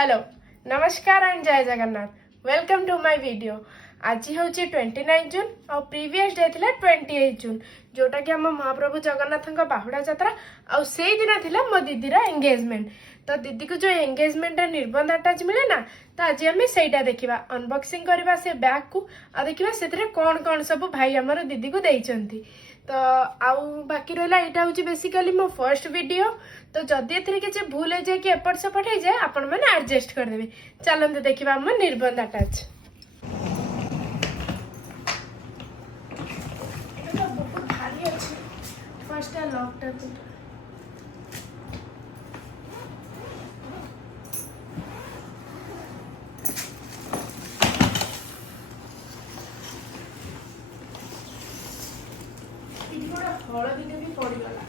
Hello नमस्कार and Jai Jagannath welcome to my video. आज हूँ 29 जून और प्रीवियस डे थिला 28 जून जोटा कि आम महाप्रभु जगन्नाथ बाहुड़ा यात्रा और से दिन थिला मो दीदी एंगेजमेंट। तो दीदी को जो एंगेजमेंट निबंध अटाच मिले ना तो आज आम से देखा अनबॉक्सिंग करवा से बैग को आ देखा से कौन कौन सब भाई आमर दीदी को देइचंती। तो आउ बाकी रहा यहाँ हूँ बेसिकली मो फर्स्ट वीडियो। तो जदि एथरे किसी भूल हो जाए कि एपट सेपट हो जाए आपण मैंने एडजस्ट करदेवे। चलते देखा आम निबंध अटाच। बहुत भारी अच्छे फर्स्ट लॉकटा हलदी भी पड़गला।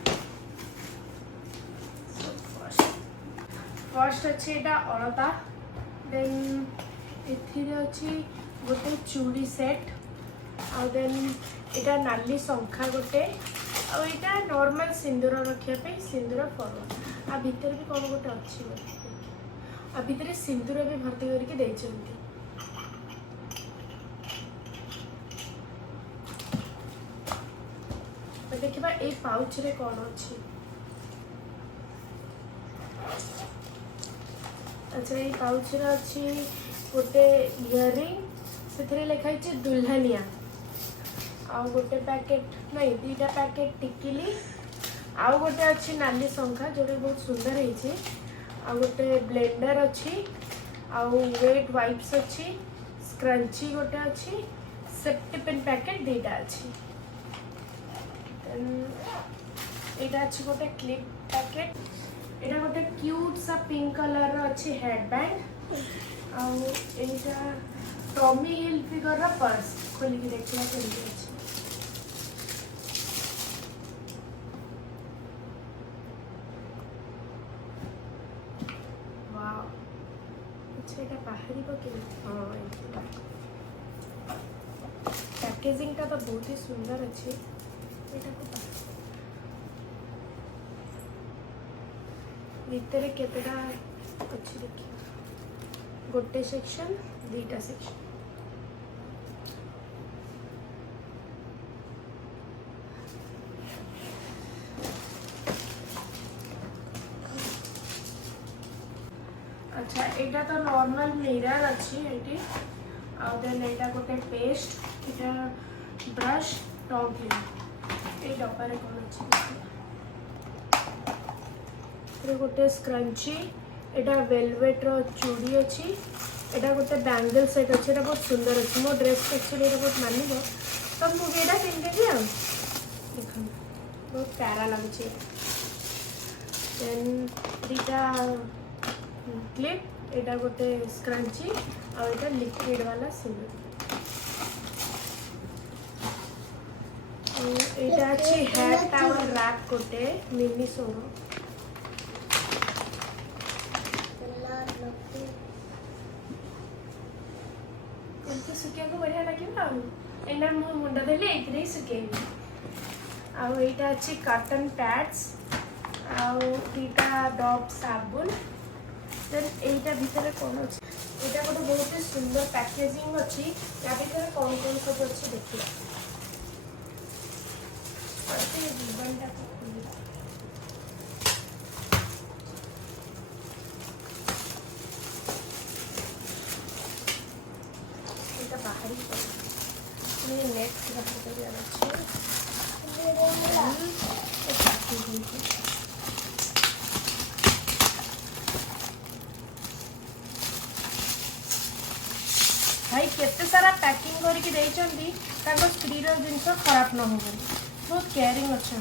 फर्स्ट अच्छे अलता देन एथिरे अच्छी गोटे चूड़ी सेट आ देन एटा नाली शंखा गोटे आईटा नॉर्मल सिंदूर रखापी सिंदूर फरवा आ भितर भी कौन गोटे अच्छी आ भितर सिंदूर भी भर्ती करके देइचंती। देखा ये पाउच रे कौन अच्छी। अच्छा ये पाउच रे अच्छी गोटे इयरिंग से लिखाई दुल्हनिया आ गोटे पैकेट नहीं दीटा पैकेट टिकिली आउ गोटे अच्छी नाली शंखा जोटे बहुत सुंदर है। आ गोटे ब्लेंडर अच्छी आउ वेट वाइप्स अच्छी स्क्रंची गोटे अच्छी सेफ्टी पिन पैकेट दीटा अच्छी। एटा अच्छी गोटे क्लिप पैकेट एटा गोटे क्यूट सा पिंक कलर अच्छी हेडबैंड आउ एटा टॉमी हिलफिगर पर्स खोलिक देखा केमती अच्छी। वाओ अच्छा एटा बाहरी केमती हाँ पैकेजिंग टा तो बहुत ही सुंदर अच्छी। भितर केतेटा अच्छी देखिए गोटे सेक्शन दीटा सेक्शन अच्छा एटा तो नॉर्मल मिरर अच्छी एटी आ देन एटा गोटे पेस्ट एटा ब्रश टॉप ये डब्बारे कौन अच्छी गोटे स्क्रंची एटा वेलवेट रो चूड़ी अच्छी एटा गोटे बैंगल सेट अच्छी बहुत सुंदर अच्छी मो ड्रेस एक्चुअली बहुत मानिब तो मुझे पिंधेबी आ देख बहुत प्यारा लगुच। देन दीटा क्लिप एटा गोटे स्क्रंची और एटा लिक्विड वाला सिंदूर एटा अच्छी हेयर टावल रैप गोटे मिनी सोरो सुखिया को बढ़िया लगे एना मो मुंड देले एथरे सुखेबी आईटा अच्छी कॉटन पैड्स आउ दीटा डॉब साबुन देन एटा भीतर कौन अच्छी एटा गोटे बहुत ही सुंदर पैकेजिंग अच्छी या भीतर कौन कौन सब अच्छी देखिए। भाई केते सारा पैकिंग करके देइचंदी ताको स्त्री रो जिंस खराब न हो बहुत केयरिंग अच्छा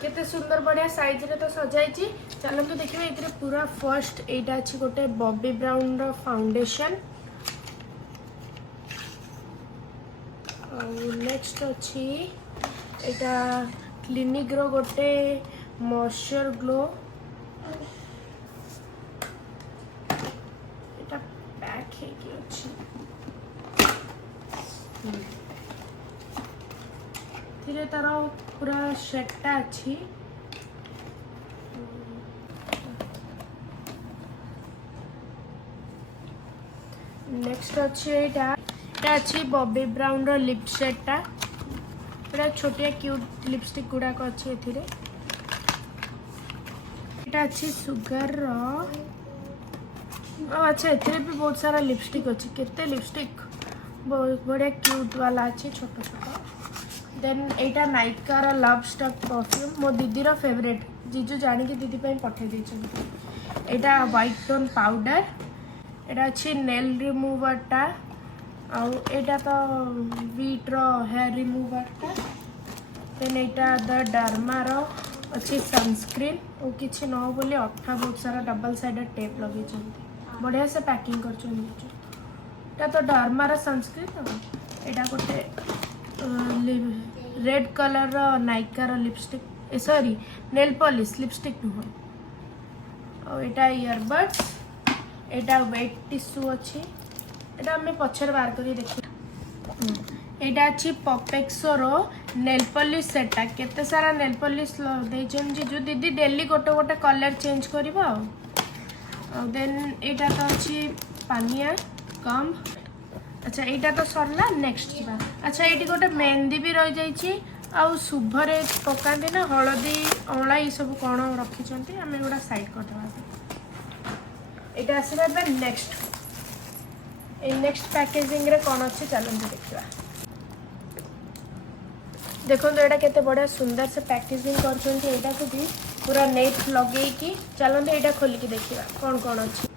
केते सुंदर बढ़िया साइज रे तो सजाई। चलते देखिए ये पूरा फर्स्ट एटा अच्छी गोटे बॉबी ब्राउन रो फाउंडेशन नेक्स्ट अच्छी एटा क्लिनिक रो गोटे मॉइस्चर ग्लो एटा पैक है कि अच्छी धीरे तार पूरा सेटटा अच्छी नेक्स्ट अच्छे एटा अच्छी बॉबी ब्राउन रो लिप सेट एटा छोटिया क्यूट लिपस्टिक गुड़ाक अच्छे एथिरे एटा अच्छी सुगर रो अच्छा एथिरे भी बहुत सारा लिपस्टिक अच्छी केते लिपस्टिक बहुत बढ़िया क्यूट वाला अच्छी छोट छोट देन एटा नाइका रो लव स्टॉक परफ्यूम मो दीदी रो फेवरेट जीजू जानी कि दीदी पे पठे देछन एटा व्हाइट टोन पाउडर एटा अच्छी नेल रिमूवर टा आउ एटा तो वीट रो हेयर रिमूवर टा देन एटा द डर्मा रो अच्छी सनस्क्रीन और किसी न हो बोली अठा बहुत सारा डबल साइडेड टेप लगे बढ़िया से पैकिंग कर तो डर्मार सनस्क्रीन एटा गोटे रेड कलर नाइकार lipstick sorry nail polish lipstick नुह और एटा इयरबड्स एटा वेट टिश्यू अच्छी एटा हमें पछर बाहर कर देखिए एटा अच्छी पपेक्सो रो नेल पॉलिश सेटा केते सारा नेल पॉलिश देछन जीजू दीदी डेली गोटे गोटे कलर चेंज करबा देन एटा तो अच्छी पानिया कम अच्छा एटा तो सरला नेक्स्ट जीवा अच्छा एटी गोटे मेहंदी भी रही जाइए आउ शुभरे पकाते ना हलदी अँला ये सब कौन रखी आम गोटा साइड करदे एटा आसवा नेक्स्ट पैकेजिंग रे कौन अच्छे चलते देखा देखो तो यहाँ केते बढ़िया सुंदर से पैकेजिंग करटा को भी पूरा नेट लगे चलते यहाँ खोलिकी देखा कौन कौन अच्छी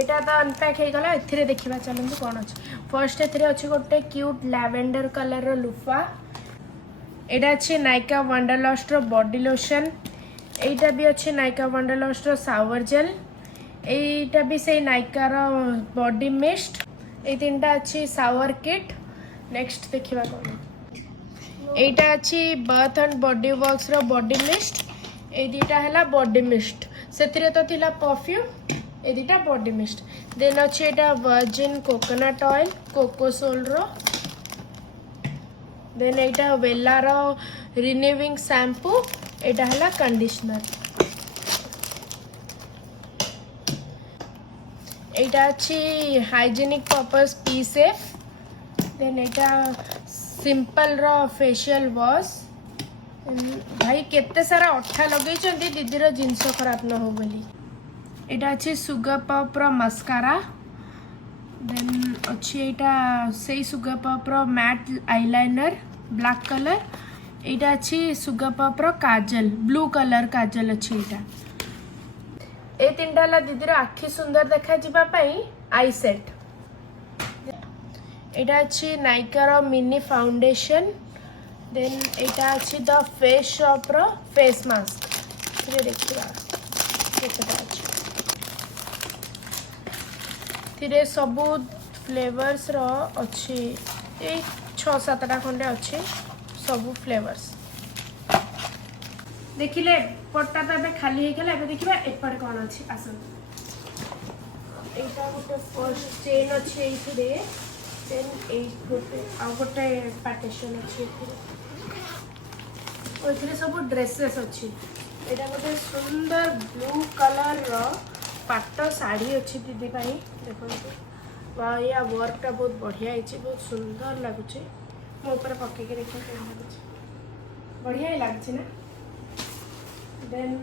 यहाँ तो अनपैक हो गला ए देखा चलते कौन अच्छे फर्स्ट अच्छे गोटे क्यूट लैवेंडर कलर लुफा यहाँ अच्छे नायका वंडरलस्ट बॉडी लोशन यहाँ भी अच्छे नायका वंडरलस्ट शावर जेल यहाँ भी से नायकार बॉडी मिस्ट ये तीन टा अच्छी शावर किट नेक्स्ट देखा कौन यहाँ अच्छी बाथ एंड बॉडी वर्क्स रो बॉडी मिस्ट ये दुटा है बॉडी मिस्ट से तो थिला परफ्यूम ये दुटा बॉडी मिस्ट देन अच्छे यहाँ वर्जिन कोकोनट ऑयल कोकोसोल रो देन यहाँ वेला रो रिन्यूइंग शैम्पू यहाँ है कंडीशनर यहाँ अच्छी हाइजीनिक पर्पस पी सेफ देन यहाँ सिंपल रो फेशियल वॉश भाई केते सारा अठा लगे दीदी जिनस खराब न हो बोली यहाँ अच्छी सुगर पप रो मस्कारा देन अच्छी यहाँ से सुगर पप रो मैट आईलाइनर ब्लैक कलर यहाँ अच्छी सुगर पप रो काजल ब्लू कलर काजल अच्छी यहाँ ये तीन टा दीदी आखि सुंदर देखा जावाई आई सेट यहाँ अच्छी नायकार मिनी फाउंडेशन देन यहाँ अच्छी द फेस शॉप रो फेस मास्क देखा थिरे सबू फ्लेवर्स रो अच्छी 6-7टा खंडे अच्छी सबू फ्लेवर्स देखिले पट्टा तो ए खाली होगा ए देखा एपटे कौन अच्छी आस यहाँ गोटे फर्स्ट चेन अच्छे ये देन गोटे आ गोटे पार्टीशन अच्छे सब ड्रेसेस अच्छी यहाँ गोटे सुंदर ब्लू कलर रो पाट शाढ़ी अच्छी दीदी देखो या वर्कटा बहुत बढ़िया है बहुत सुंदर लगुच मो ऊपर पकईक देखिए लगुच बढ़िया ही लगुच ना देन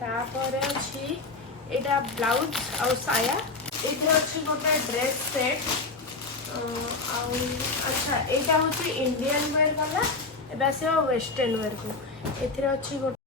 तापर अच्छी यहाँ ब्लाउज आउ साया ये अच्छी गोटे ड्रेस सेट अच्छा यहाँ हूँ इंडियन वेयर वाला एवं आस वेस्टर्न वेयर को ये अच्छी गोटे